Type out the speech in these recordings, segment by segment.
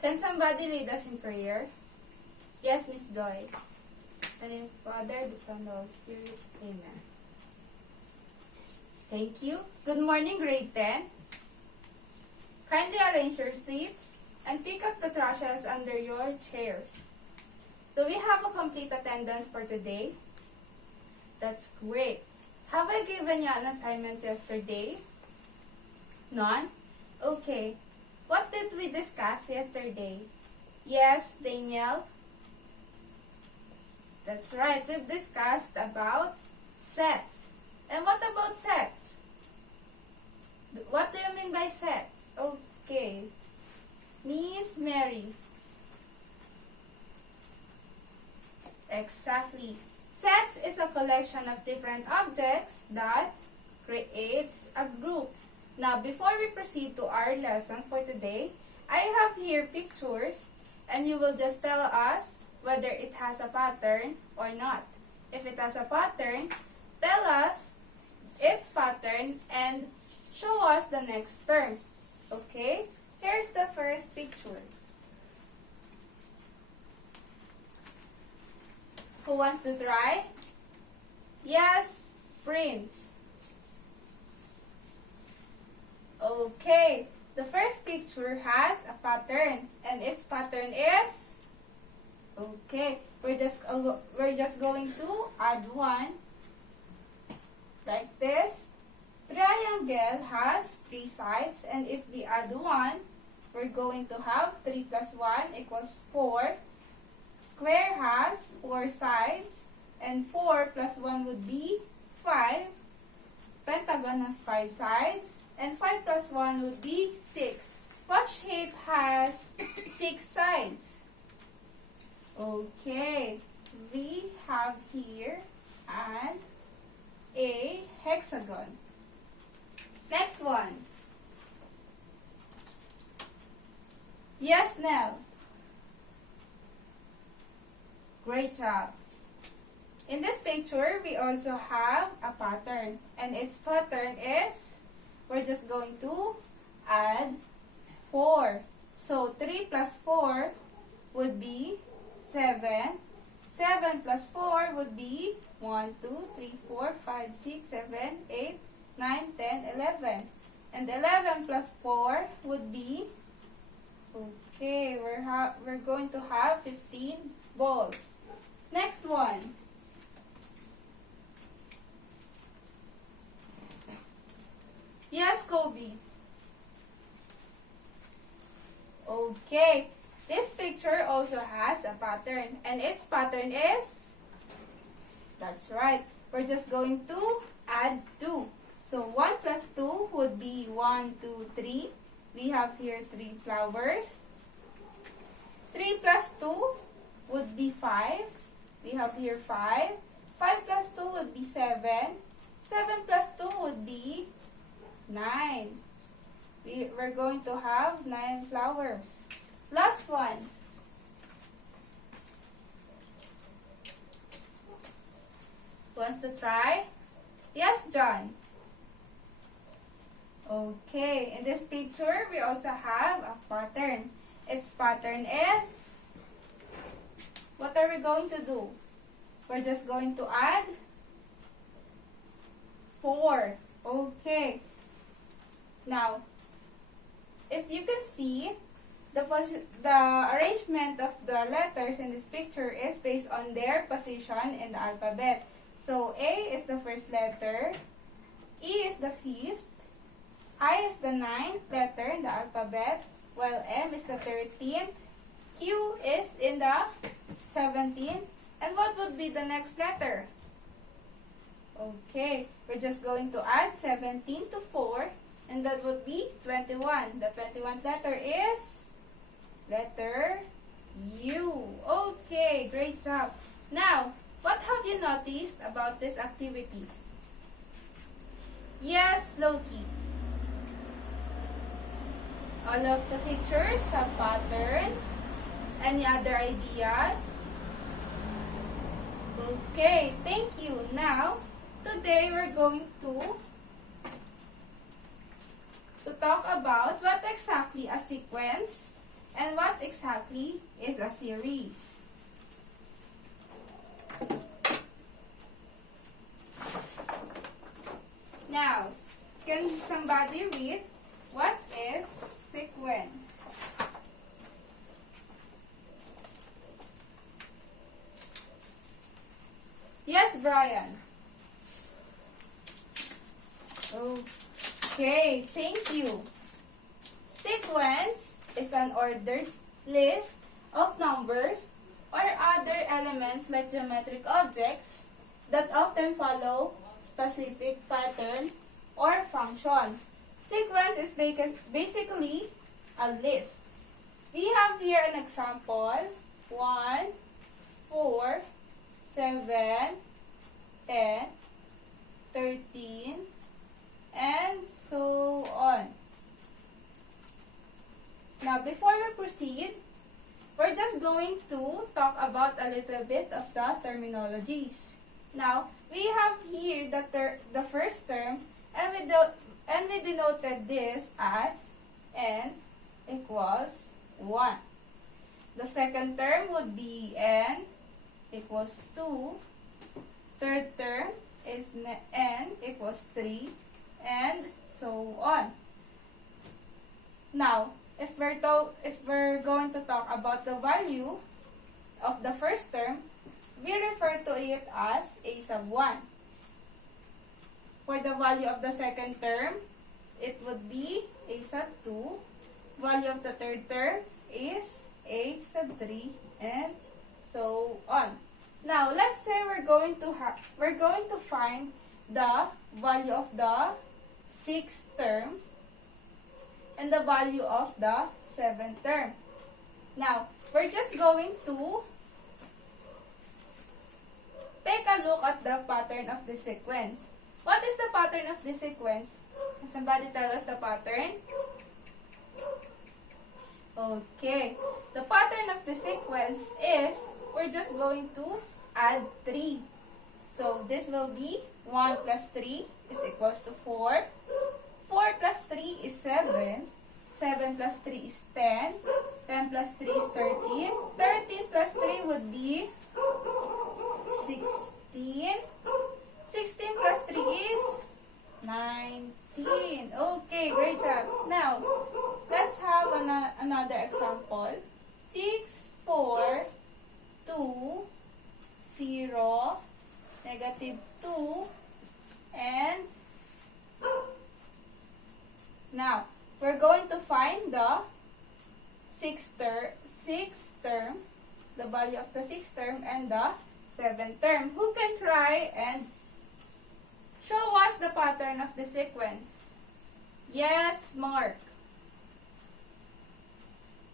Can somebody lead us in prayer? Yes, Miss Joy. In the name of the Father, the Son, and the Holy Spirit. Amen. Thank you. Good morning, grade 10. Kindly arrange your seats and pick up the trashes under your chairs. Do we have a complete attendance for today? That's great. Have I given you an assignment yesterday? None? Okay. What did we discuss yesterday? Yes, Daniel? That's right. We've discussed about sets. And what about sets? What do you mean by sets? Okay. Miss Mary. Exactly. Sets is a collection of different objects that creates a group. Now, before we proceed to our lesson for today, I have here pictures and you will just tell us whether it has a pattern or not. If it has a pattern, tell us its pattern and show us the next term. Okay? Here's the first picture. Who wants to try? Yes, Prince. Okay, the first picture has a pattern and its pattern is, okay, we're just going to add one like this. Triangle has 3 sides, and if we add 1, we're going to have 3 plus 1 equals 4. Square has 4 sides, and 4 plus 1 would be 5. Pentagon has 5 sides, and 5 plus 1 would be 6. What shape has 6 sides? Okay, we have here a hexagon. Next one. Yes, Nell. Great job. In this picture, we also have a pattern. And its pattern is, we're just going to add 4. So, 3 plus 4 would be 7. 7 plus 4 would be 1, 2, 3, 4, 5, 6, 7, 8, 9, 10, 11. And 11 plus 4 would be, okay, we're going to have 15 balls. Next one. Yes, Kobe. Okay, this picture also has a pattern, and its pattern is, that's right, we're just going to add 2. So 1 plus 2 would be 1, 2, 3. We have here 3 flowers. 3 plus 2 would be 5. We have here 5. 5 plus 2 would be 7. 7 plus 2 would be 9. We're going to have 9 flowers. Last one. Wants to try? Yes, John. Okay, in this picture, we also have a pattern. Its pattern is, what are we going to do? We're just going to add 4. Okay. Now, if you can see, the arrangement of the letters in this picture is based on their position in the alphabet. So, A is the first letter, E is the 5th, I is the 9th letter in the alphabet, while M is the 13th, Q is in the 17th, and what would be the next letter? Okay, we're just going to add 17 to 4, and that would be 21. The 21th letter is letter U. Okay, great job. Now, what have you noticed about this activity? Yes, Loki. All of the pictures have patterns. Any other ideas? Okay, thank you. Now, today we're going to talk about what exactly a sequence And what exactly is a series? Now, can somebody read what is sequence? Yes, Brian. Okay, thank you. Sequence is an ordered list of numbers or other elements like geometric objects that often follow specific pattern or function. Sequence is basically a list. We have here an example: 1, 4, 7, 10, 13, and so on. Now, before we proceed, we're just going to talk about a little bit of the terminologies. Now, we have here the first term, and we denoted this as n equals 1. The second term would be n equals 2. Third term is n equals 3, and so on. Now, if we're going to talk about the value of the first term, we refer to it as a sub 1. For the value of the second term, it would be a sub 2. Value of the third term is a sub 3, and so on. Now, let's say we're going to find the value of the sixth term and the value of the seventh term. Now, we're just going to take a look at the pattern of the sequence. What is the pattern of the sequence? Can somebody tell us the pattern? Okay. The pattern of the sequence is we're just going to add 3. So, this will be 1 plus 3 is equals to 4. 4 plus 3 is 7. 7 plus 3 is 10. 10 plus 3 is 13. 13 plus 3 would be 16. 16 plus 3 is 19. Okay, great job. Now, let's have another example. 6, 4, 2, 0, negative 2, and now, we're going to find the sixth term, the value of the sixth term, and the seventh term. Who can try and show us the pattern of the sequence? Yes, Mark.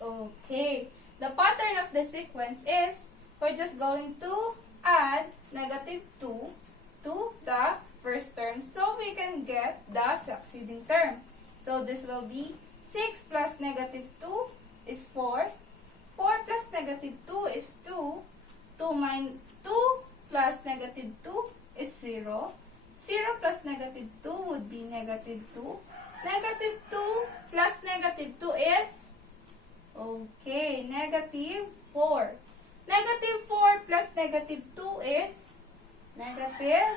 Okay. The pattern of the sequence is we're just going to add negative 2 to the first term so we can get the succeeding term. So this will be 6 plus negative 2 is 4. 4 plus negative 2 is 2. 2 plus negative 2 is 0. 0 plus negative 2 would be negative 2. Negative 2 plus negative 2 is, okay, negative 4. Negative 4 plus negative 2 is negative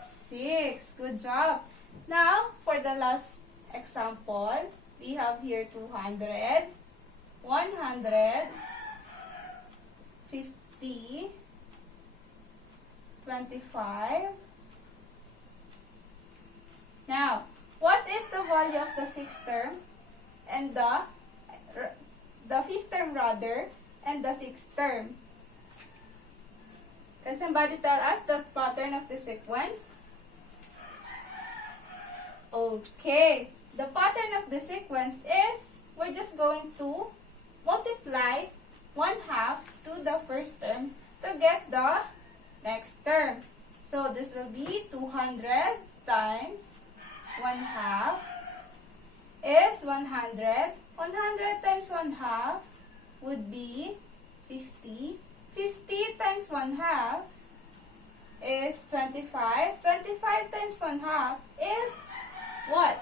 6. Good job. Now, for the last example, we have here 200, 100, 50, 25. Now, what is the value of the sixth term and the fifth term rather, and the sixth term? Can somebody tell us the pattern of the sequence? Okay. The pattern of the sequence is we're just going to multiply 1/2 to the first term to get the next term. So this will be 200 times 1/2 is 100. 100 times 1/2 would be 50. 50 times 1/2 is 25. 25 times 1/2 is what?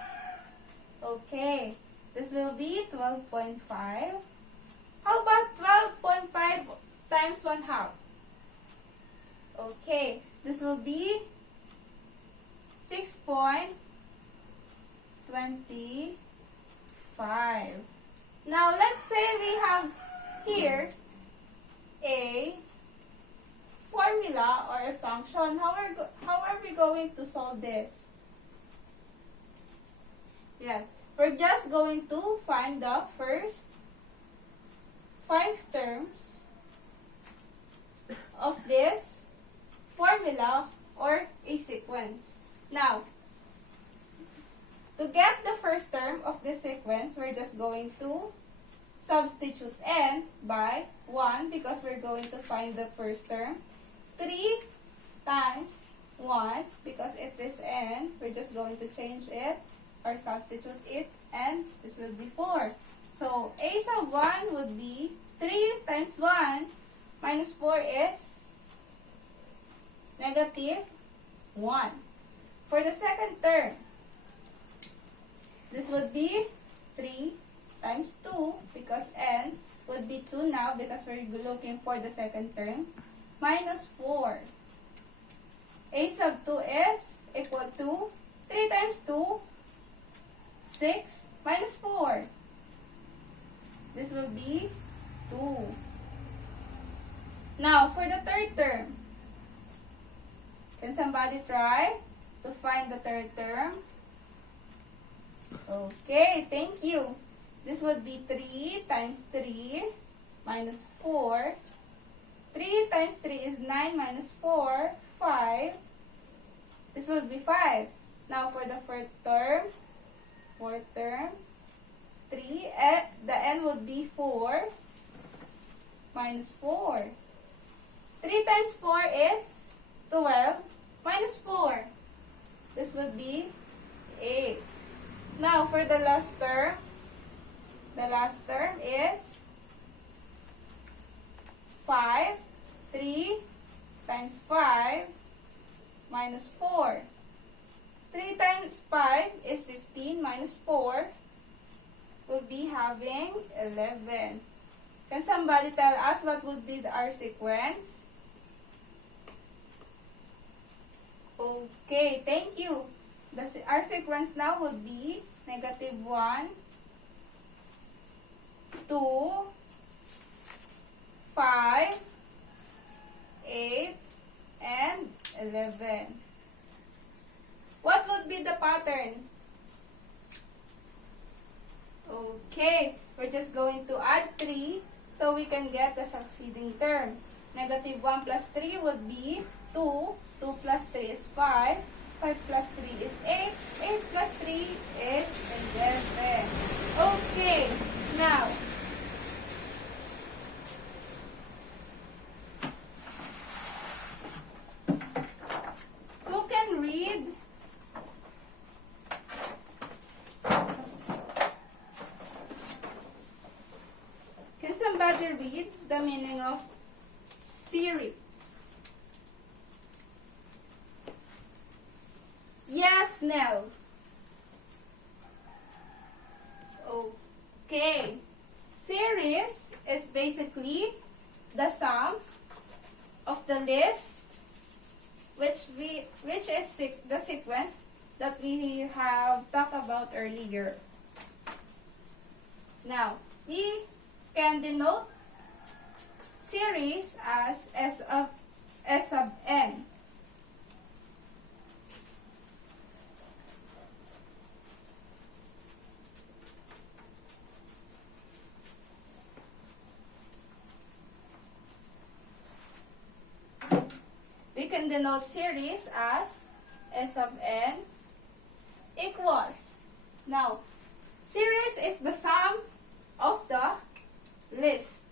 Okay, this will be 12.5. How about 12.5 times 1 half? Okay, this will be 6.25. Now, let's say we have here a formula or a function. How are we going to solve this? Yes, we're just going to find the first 5 terms of this formula or a sequence. Now, to get the first term of this sequence, we're just going to substitute n by 1 because we're going to find the first term. 3 times 1 because it is n. We're just going to change it or substitute it, and this will be 4. So, a sub 1 would be 3 times 1 minus 4 is negative 1. For the second term, this would be 3 times 2 because n would be 2 now because we're looking for the second term, minus 4. A sub 2 is equal to 3 times 2, 6, minus 4. This will be 2. Now, for the third term, can somebody try to find the third term? Okay, thank you. This would be 3 times 3 minus 4. 3 times 3 is 9 minus 4, 5. This will be 5. Now, for the fourth term, 3, the n would be 4 minus 4. 3 times 4 is 12 minus 4. This would be 8. Now, for the last term is 5. 3 times 5 minus 4. 3 times 5 is 15 minus 4. We'll be having 11. Can somebody tell us what would be our sequence? Okay, thank you. Our sequence now would be negative 1, 2, 5, 8, and 11. What would be the pattern? Okay, we're just going to add 3 so we can get the succeeding term. Negative 1 plus 3 would be 2. 2 plus 3 is 5. 5 plus 3 is 8. 8 plus 3 is 11. Okay, now, who can read? Can somebody read the meaning of series? Yes, Nell. Okay. Series is basically the sum of the list which is the sequence that we have talked about earlier. Now, we can denote series as S sub n. We can denote series as S sub n equals. Now, series is the sum of the list.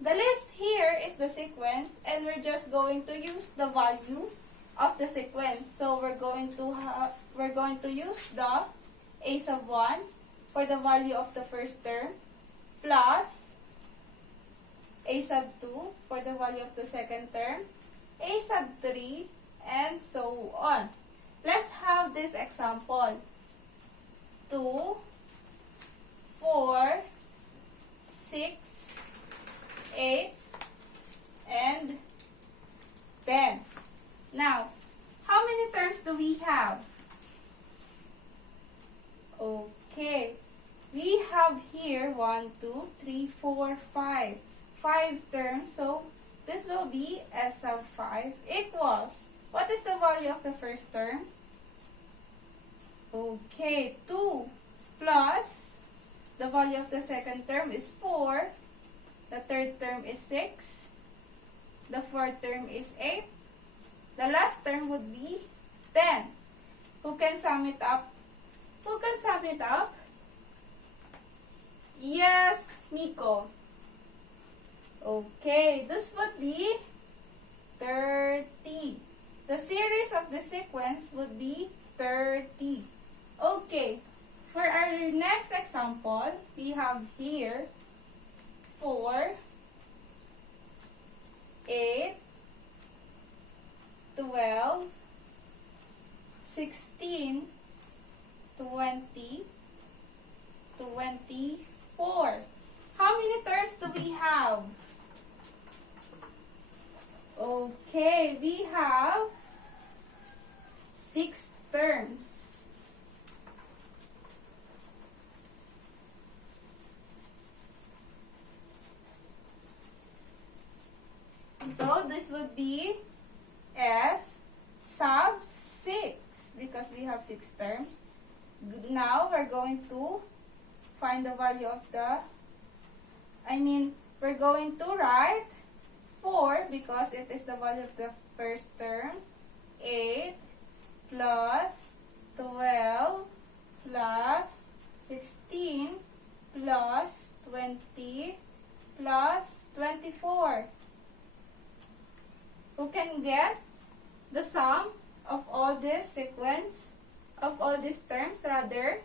The list here is the sequence, and we're just going to use the value of the sequence. So we're going to use the A sub 1 for the value of the first term plus A sub 2 for the value of the second term, A sub 3, and so on. Let's have this example. 2, 4, 6, 8, and 10. Now, how many terms do we have? Okay, we have here 1, 2, 3, 4, 5. 5 terms, so this will be S sub 5 equals, what is the value of the first term? Okay, 2 plus, the value of the second term is 4, the third term is 6, the fourth term is 8, the last term would be 10. Who can sum it up? Who can sum it up? Yes, Nico. Okay, this would be 30. The series of the sequence would be 30. Okay, for our next example, we have here 4, 8, 12, 16, 20, 24. How many terms do we have? Okay, we have 6 terms. So this would be S sub 6 because we have 6 terms. Now we're going to find the value of we're going to write 4 because it is the value of the first term. 8 plus 12 plus 16 plus 20 plus 24. Who can get the sum of all this sequence, of all these terms rather?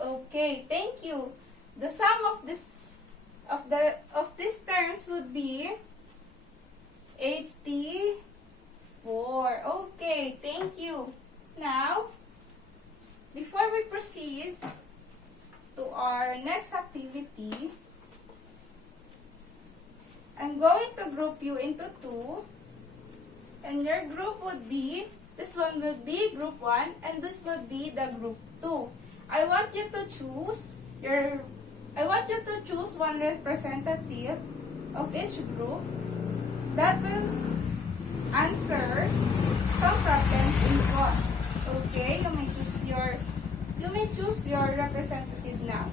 Okay, thank you. The sum of these terms would be 84. Okay, thank you. Now, before we proceed to our next activity, I'm going to group you into 2, and your group would be, this one would be group 1, and this would be the group 2. I want you to choose one representative of each group that will answer some problems in one. Okay, you may choose your representative now.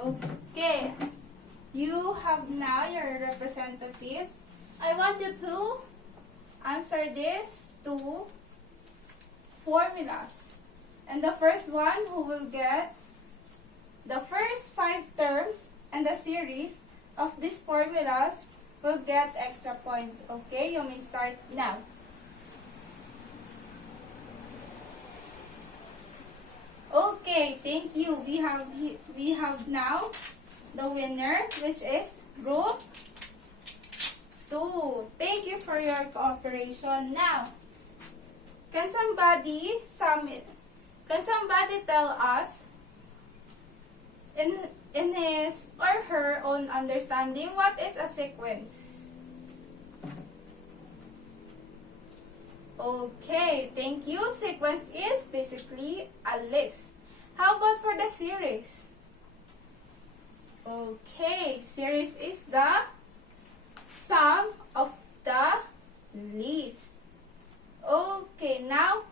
Okay, you have now your representatives. I want you to answer these 2 formulas. And the first one who will get the first 5 terms and the series of these formulas will get extra points. Okay, you may start now. Okay, thank you. We have now the winner, which is group 2. Thank you for your cooperation. Now, can somebody tell us in his or her own understanding what is a sequence? Okay, thank you. Sequence is basically a list. How about for the series? Okay, series is the sum of the list. Okay, now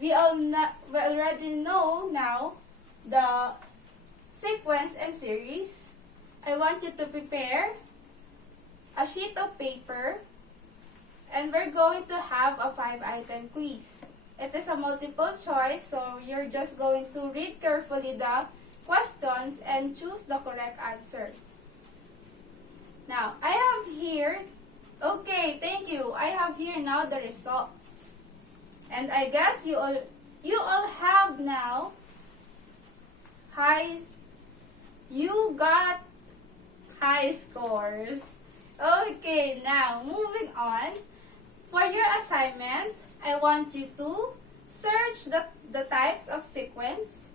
we already know now the sequence and series. I want you to prepare a sheet of paper and we're going to have a 5-item quiz. It is a multiple choice, so you're just going to read carefully the questions and choose the correct answer. Now, I have here, okay, thank you. I have here now the results. And I guess you all have now you got high scores. Okay, now moving on. For your assignment, I want you to search the types of sequence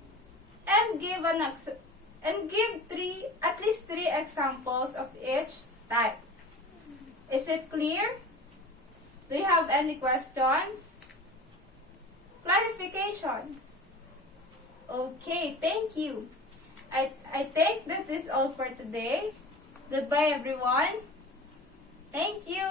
and give at least three examples of each type. Is it clear? Do you have any questions? Clarifications? Okay, thank you. I think that is all for today. Goodbye, everyone. Thank you.